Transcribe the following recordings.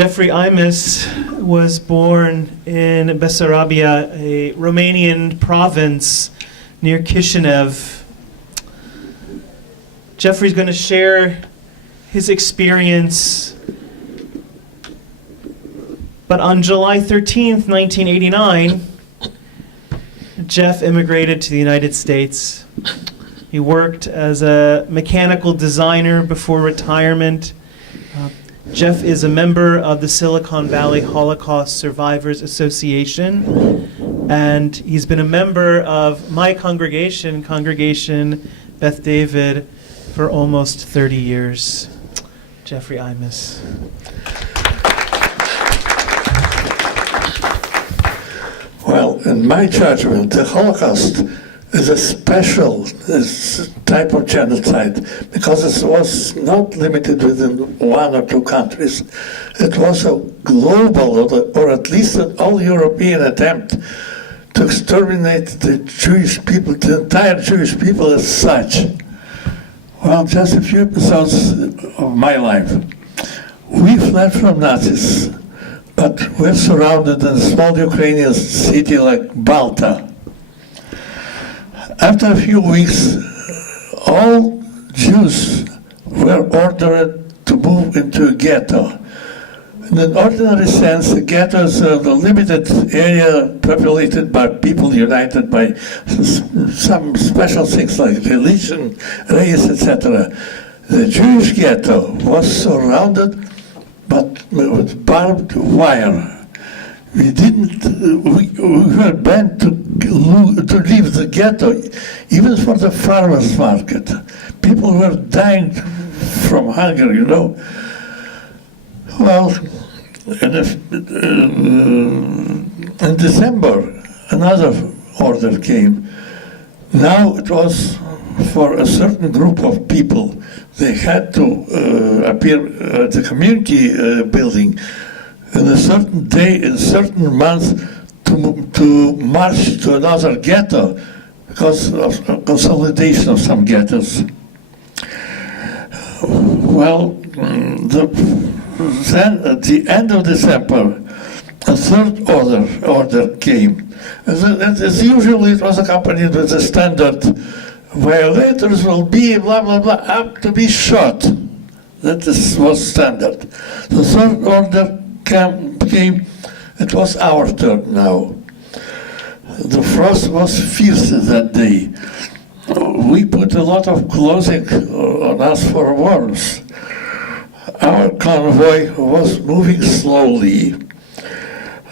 Jeffery Imas was born in Bessarabia, a Romanian province near Chisinau. Jeffrey's going to share his experience. But on July 13th, 1989, Jeff immigrated to the United States. He worked as a mechanical designer before retirement. Jeff is a member of the Silicon Valley Holocaust Survivors Association, and he's been a member of my congregation, Congregation Beth David, for almost 30 years. Jeffery Imas. Well, in my judgment, the Holocaust is a special type of genocide because it was not limited within one or two countries. It was a global, or at least an all-European attempt to exterminate the Jewish people, the entire Jewish people as such. Well, just a few episodes of my life. We fled from Nazis, but we're surrounded in a small Ukrainian city like Balta. After a few weeks, all Jews were ordered to move into a ghetto. In an ordinary sense, a ghetto is a limited area populated by people united by some special things like religion, race, etc. The Jewish ghetto was surrounded but with barbed wire. We were banned to leave the ghetto, even for the farmers' market. People were dying from hunger, you know. Well, in December, another order came. Now it was for a certain group of people. They had to appear at the community building in a certain day, in a certain month, to march to another ghetto because of consolidation of some ghettos. Well, then at the end of December, a third order came. As usually, it was accompanied with the standard, violators will be blah, blah, blah, up to be shot. That was standard. The third order came, it was our turn now. The frost was fierce that day. We put a lot of clothing on us for warmth. Our convoy was moving slowly.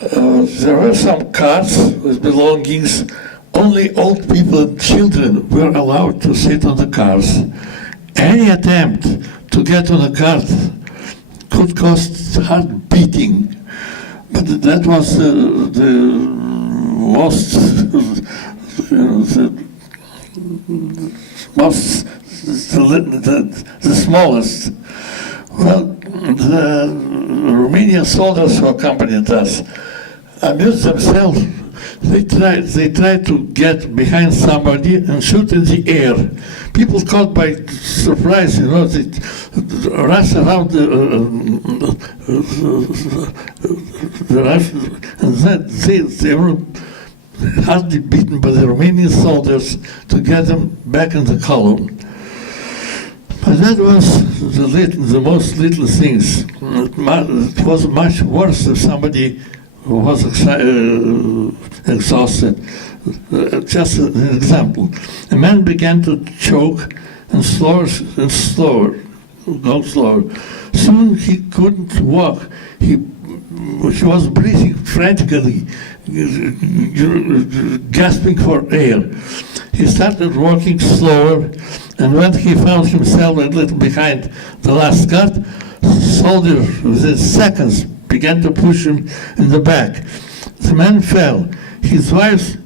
There were some carts with belongings. Only old people and children were allowed to sit on the cars. Any attempt to get on a cart could cost hard beating, but that was the most, the smallest. Well, the Romanian soldiers who accompanied us amused themselves. They tried to get behind somebody and shoot in the air. People caught by surprise, you know, they rush around the rush, and then they were hardly beaten by the Romanian soldiers to get them back in the column. But that was the most little things. It was much worse if somebody was exhausted. Just an example. A man began to choke and slower and slower, go slower. Soon he couldn't walk. He was breathing frantically, gasping for air. He started walking slower, and when he found himself a little behind the last cart, soldiers within seconds began to push him in the back. The man fell. His wife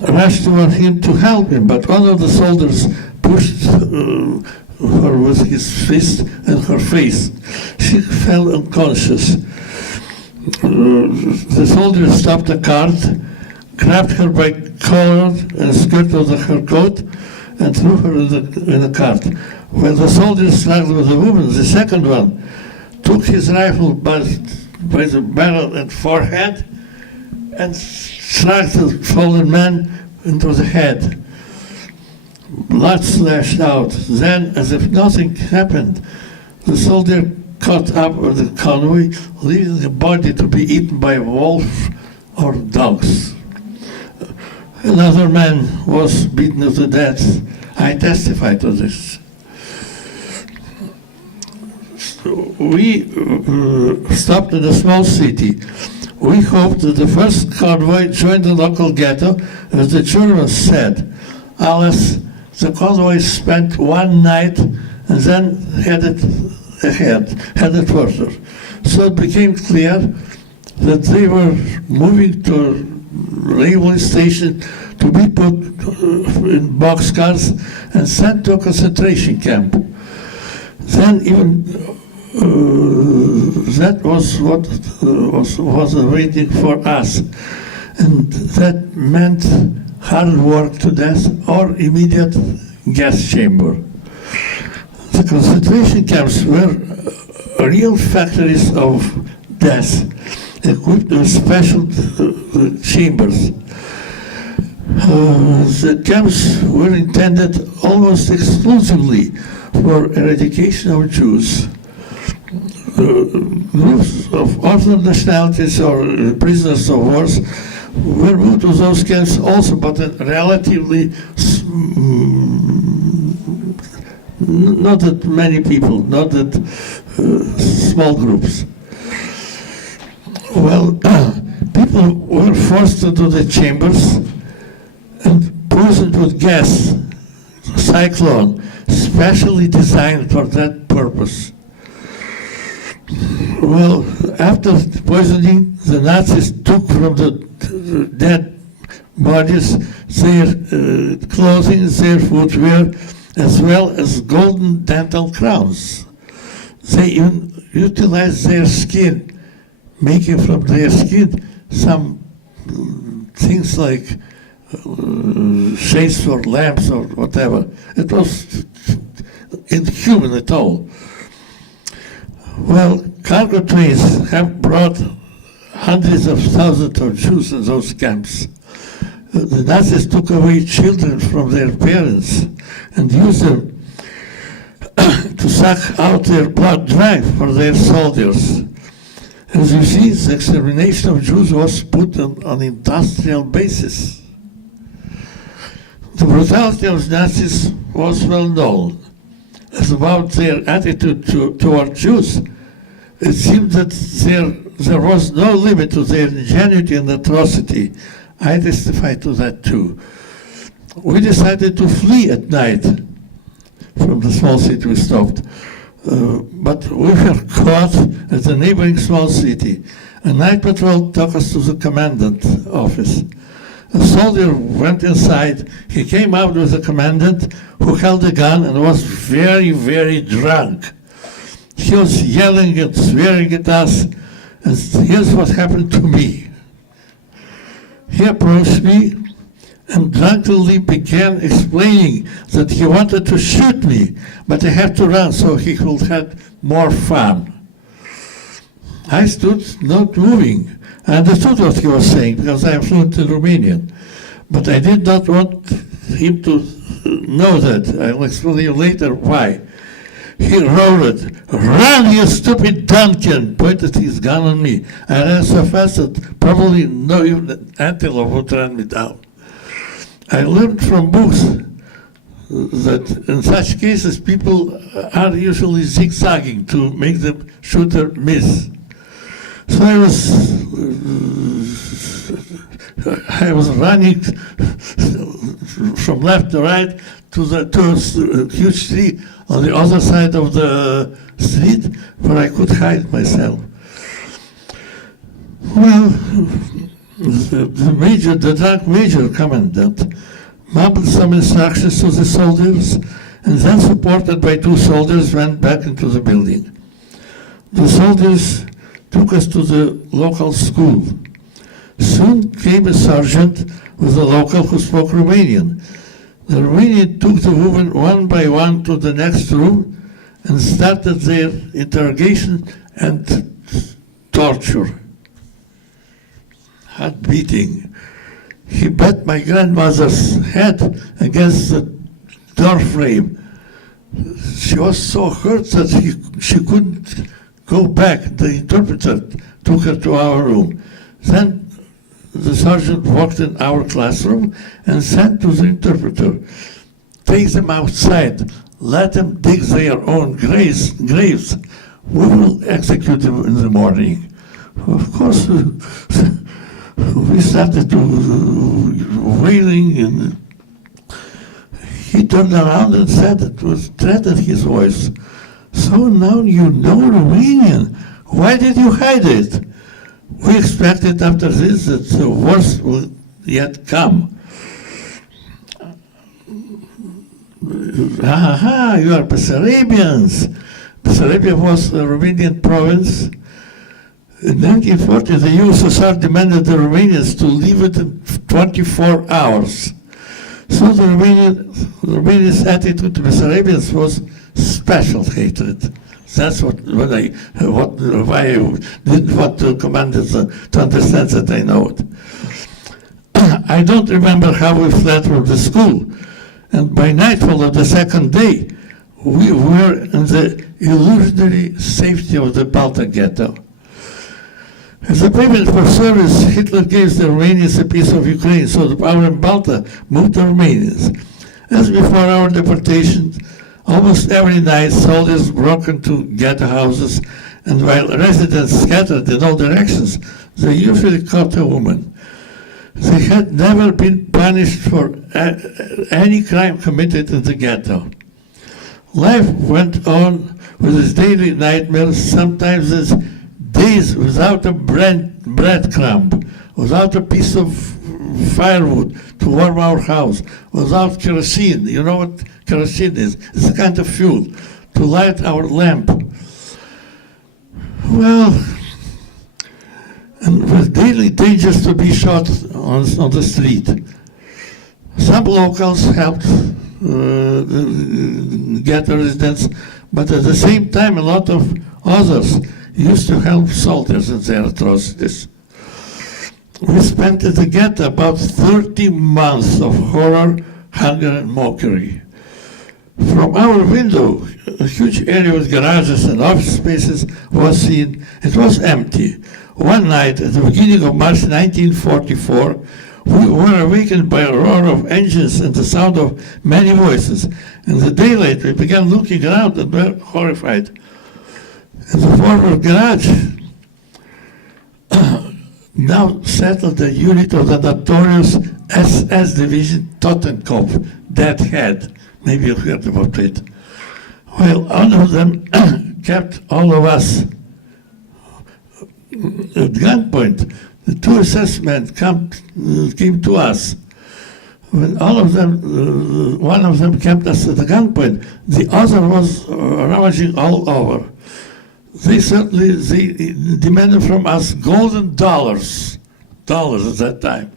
rushed toward him to help him, but one of the soldiers pushed her with his fist in her face. She fell unconscious. The soldier stopped the cart, grabbed her by collar and skirt of her coat, and threw her in the cart. When the soldier struggled with the woman, the second one, took his rifle by the barrel and forehead and struck the fallen man into the head. Blood splashed out. Then, as if nothing happened, the soldier caught up with the convoy, leaving the body to be eaten by wolves or dogs. Another man was beaten to death. I testify to this. We stopped in a small city. We hoped that the first convoy joined the local ghetto, as the Germans said. Alas, the convoy spent one night and then headed further. So it became clear that they were moving to a railway station to be put in boxcars and sent to a concentration camp. Then even that was what was awaiting for us, and that meant hard work to death or immediate gas chamber. The concentration camps were real factories of death, equipped with special chambers. The camps were intended almost exclusively for eradication of Jews. Groups of other nationalities or prisoners of war were moved to those camps also, but in relatively not that many people, not that small groups. Well, people were forced into the chambers and poisoned with gas, cyclone, specially designed for that purpose. Well, after poisoning, the Nazis took from the dead bodies their clothing, their footwear, as well as golden dental crowns. They even utilized their skin, making from their skin some things like shades for lamps or whatever. It was inhuman at all. Well, cargo trains have brought hundreds of thousands of Jews in those camps. The Nazis took away children from their parents and used them to suck out their blood dry for their soldiers. As you see, the extermination of Jews was put on an industrial basis. The brutality of the Nazis was well known. As about their attitude toward Jews, it seemed that there was no limit to their ingenuity and atrocity. I testify to that too. We decided to flee at night from the small city we stopped, but we were caught at the neighboring small city. A night patrol took us to the commandant office. A soldier went inside. He came out with the commandant, who held a gun and was very, very drunk. He was yelling and swearing at us, and here's what happened to me. He approached me and drunkenly began explaining that he wanted to shoot me, but I had to run so he could have more fun. I stood not moving. I understood what he was saying because I am fluent in Romanian, but I did not want him to know that. I'll explain to you later why. He roared, "Run, you stupid Duncan!" pointed his gun on me. I ran so fast that probably no even an antelope would run me down. I learned from books that in such cases people are usually zigzagging to make the shooter miss. So I was running from left to right to a huge tree on the other side of the street where I could hide myself. Well, the drunk major commandant mumbled some instructions to the soldiers, and then, supported by two soldiers, went back into the building. The soldiers took us to the local school. Soon came a sergeant with a local who spoke Romanian. The Romanian took the women one by one to the next room and started their interrogation and torture, heart beating. He bet my grandmother's head against the door frame. She was so hurt that she couldn't go back. The interpreter took her to our room. Then the sergeant walked in our classroom and said to the interpreter, "Take them outside, let them dig their own graves. We will execute them in the morning." Of course, we started wailing, and he turned around and said, it was threatened his voice, "So now you know Romanian. Why did you hide it?" We expected after this that the worst will yet come. Aha, you are Bessarabians. Bessarabia was a Romanian province. In 1940, the USSR demanded the Romanians to leave it in 24 hours. So the Romanians' attitude to Bessarabians was special hatred. That's why I didn't want the commanders to understand that I know it. I don't remember how we fled from the school, and by nightfall of the second day, we were in the illusionary safety of the Balta ghetto. As a payment for service, Hitler gave the Romanians a piece of Ukraine, so the power in Balta moved to Romanians. As before our deportation, almost every night soldiers broke into ghetto houses, and while residents scattered in all directions, they usually caught a woman. They had never been punished for any crime committed in the ghetto. Life went on with its daily nightmares, sometimes as days without a breadcrumb, without a piece of firewood to warm our house, without kerosene. You know what kerosene is? It's a kind of fuel to light our lamp. Well, and with daily dangers to be shot on the street. Some locals helped the ghetto residents, but at the same time a lot of others used to help soldiers in their atrocities. We spent in the ghetto about 30 months of horror, hunger, and mockery. From our window, a huge area with garages and office spaces was seen. It was empty. One night, at the beginning of March 1944, we were awakened by a roar of engines and the sound of many voices. In the daylight, we began looking around and were horrified. In the former garage, now settled the unit of the notorious SS division Totenkopf, Deadhead. Maybe you heard about it. Well, one of them kept all of us at gunpoint. The two SS men came to us. When all of them, one of them kept us at the gunpoint, the other was ravaging all over. They demanded from us golden dollars at that time.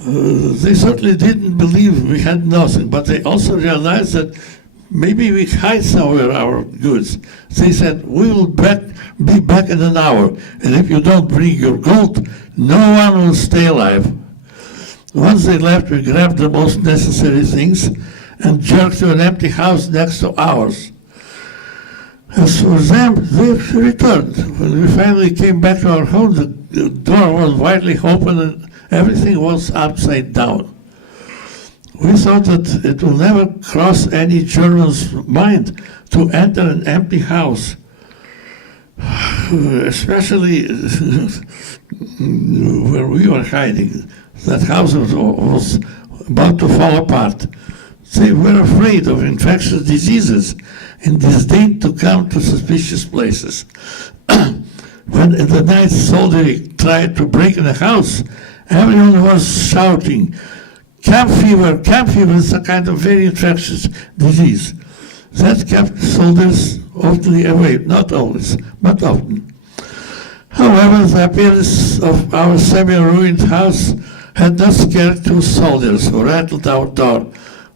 They certainly didn't believe we had nothing, but they also realized that maybe we hide somewhere our goods. They said, "We will be back in an hour, and if you don't bring your gold, no one will stay alive." Once they left, we grabbed the most necessary things and jerked to an empty house next to ours. As for them, they returned. When we finally came back to our home, the door was widely open and everything was upside down. We thought that it will never cross any German's mind to enter an empty house, especially where we were hiding. That house was about to fall apart. They were afraid of infectious diseases and disdained to come to suspicious places. When in the night soldiers tried to break in the house, everyone was shouting, camp fever is a kind of very infectious disease. That kept soldiers often away, not always, but often. However, the appearance of our semi-ruined house had not scared two soldiers who rattled our door.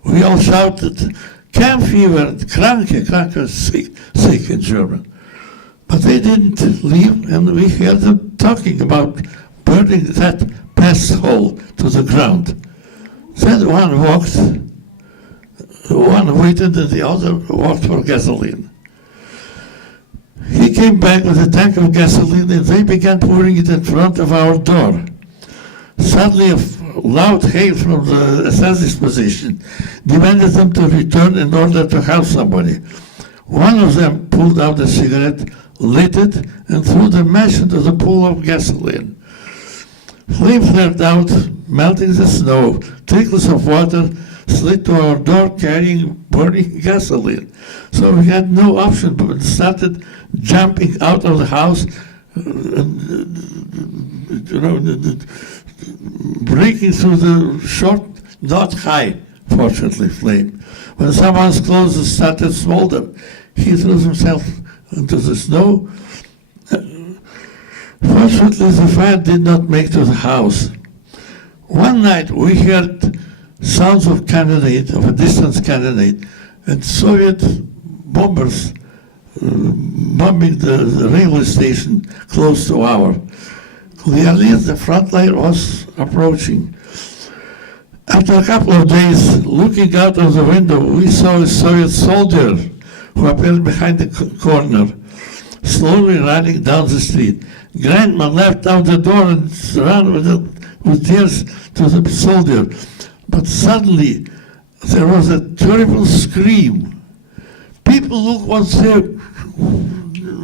We all shouted, camp fever, kranke was sick in German. But they didn't leave, and we heard them talking about burning that pest hole to the ground. Then one waited, and the other walked for gasoline. He came back with a tank of gasoline, and they began pouring it in front of our door. Suddenly, a loud hail from the assassin's position demanded them to return in order to help somebody. One of them pulled out a cigarette, lit it, and threw the match into the pool of gasoline. Flame flared out, melting the snow. Trickles of water slid to our door, carrying burning gasoline. So we had no option but started jumping out of the house, breaking through the short, not high, fortunately, flame. When someone's clothes started smoldering, he threw himself into the snow. Fortunately, the fire did not make to the house. One night we heard sounds of cannonade, of a distant cannonade, and Soviet bombers bombing the railway station close to our. Clearly, the front line was approaching. After a couple of days, looking out of the window, we saw a Soviet soldier who appeared behind the corner, slowly running down the street. Grandma left out the door and ran with tears to the soldier. But suddenly, there was a terrible scream. People looked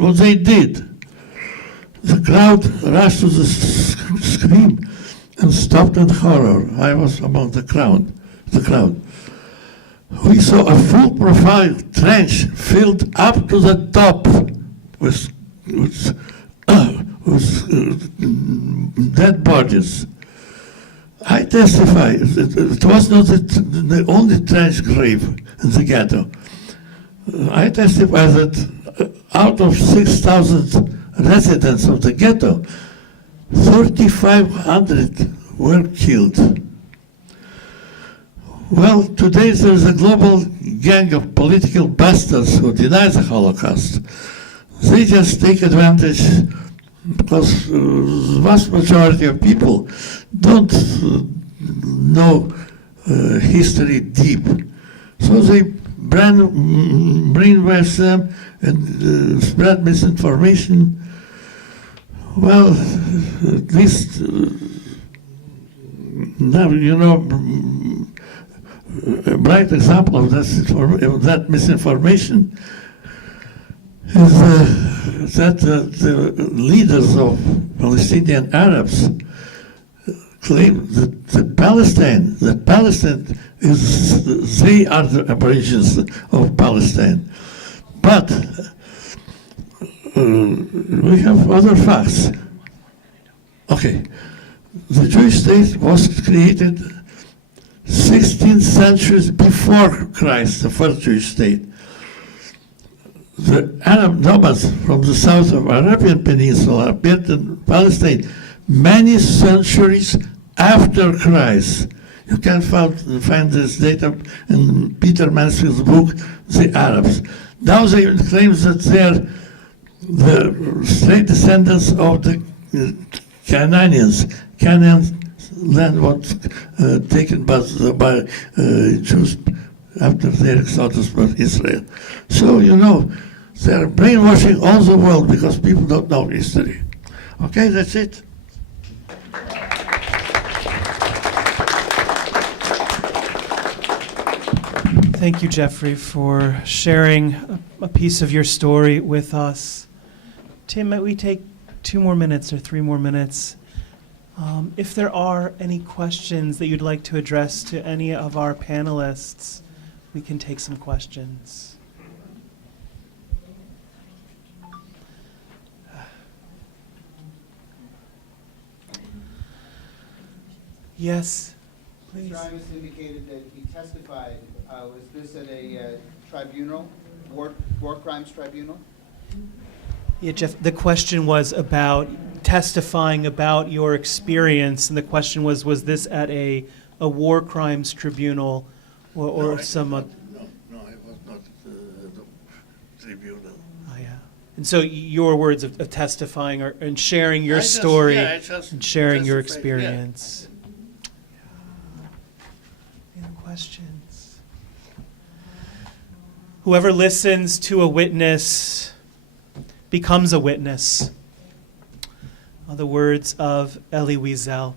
what they did. The crowd rushed to the scream and stopped in horror. I was among the crowd. We saw a full-profile trench filled up to the top with dead bodies. I testify, it was not the only trench grave in the ghetto. I testify that out of 6,000 residents of the ghetto, 3,500 were killed. Well, today there's a global gang of political bastards who deny the Holocaust. They just take advantage because the vast majority of people don't know history deep. So they brainwash them and spread misinformation. Well, at least now, a bright example of that misinformation is that the leaders of Palestinian Arabs claim that Palestine they are the aborigines of Palestine. But we have other facts. Okay, the Jewish state was created 16th centuries before Christ, the first Jewish state. The Arab nomads from the south of Arabian Peninsula appeared in Palestine many centuries after Christ. You can find this data in Peter Mansfield's book, The Arabs. Now they claim that they're the straight descendants of the Canaanians. Canaan land was taken by Jews after their exodus from Israel. So, they're brainwashing all the world because people don't know history. Okay, that's it. Thank you, Jeffrey, for sharing a piece of your story with us. Tim, might we take 2 more minutes or 3 more minutes? If there are any questions that you'd like to address to any of our panelists, we can take some questions. Yes, please. Mr. Imas indicated that he testified. Was this at a tribunal, war crimes tribunal? Yeah, Jeff, the question was about testifying about your experience, and the question was this at a war crimes tribunal or some... No, it was not the tribunal. Oh, yeah. And so your words of testifying and sharing your I just- story yeah, I just and sharing your testify, yeah. experience. Any other questions? Whoever listens to a witness becomes a witness. Are the words of Elie Wiesel.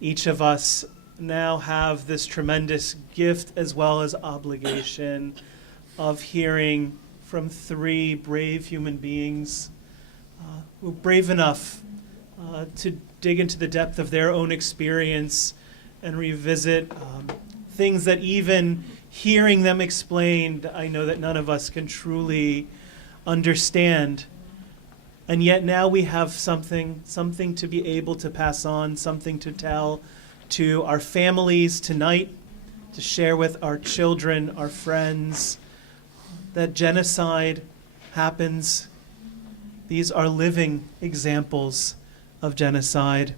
Each of us now have this tremendous gift as well as obligation of hearing from three brave human beings who are brave enough to dig into the depth of their own experience and revisit things that even hearing them explained, I know that none of us can truly understand. And yet now we have something to be able to pass on, something to tell to our families tonight, to share with our children, our friends, that genocide happens. These are living examples of genocide.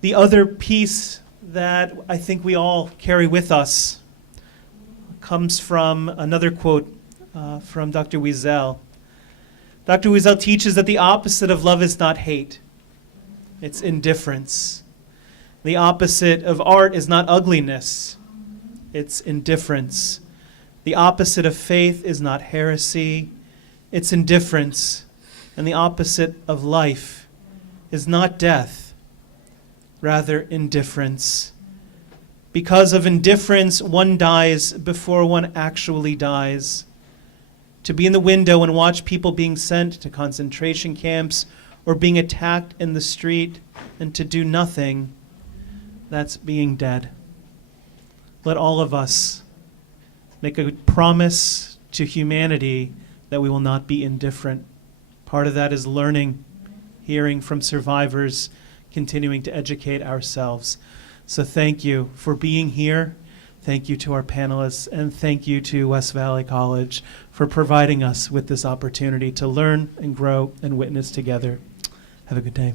The other piece that I think we all carry with us comes from another quote from Dr. Wiesel. Dr. Wiesel teaches that the opposite of love is not hate, it's indifference. The opposite of art is not ugliness, it's indifference. The opposite of faith is not heresy, it's indifference. And the opposite of life is not death, rather indifference. Because of indifference, one dies before one actually dies. To be in the window and watch people being sent to concentration camps or being attacked in the street and to do nothing, that's being dead. Let all of us make a promise to humanity that we will not be indifferent. Part of that is learning, hearing from survivors, continuing to educate ourselves. So thank you for being here. Thank you to our panelists, and thank you to West Valley College for providing us with this opportunity to learn and grow and witness together. Have a good day.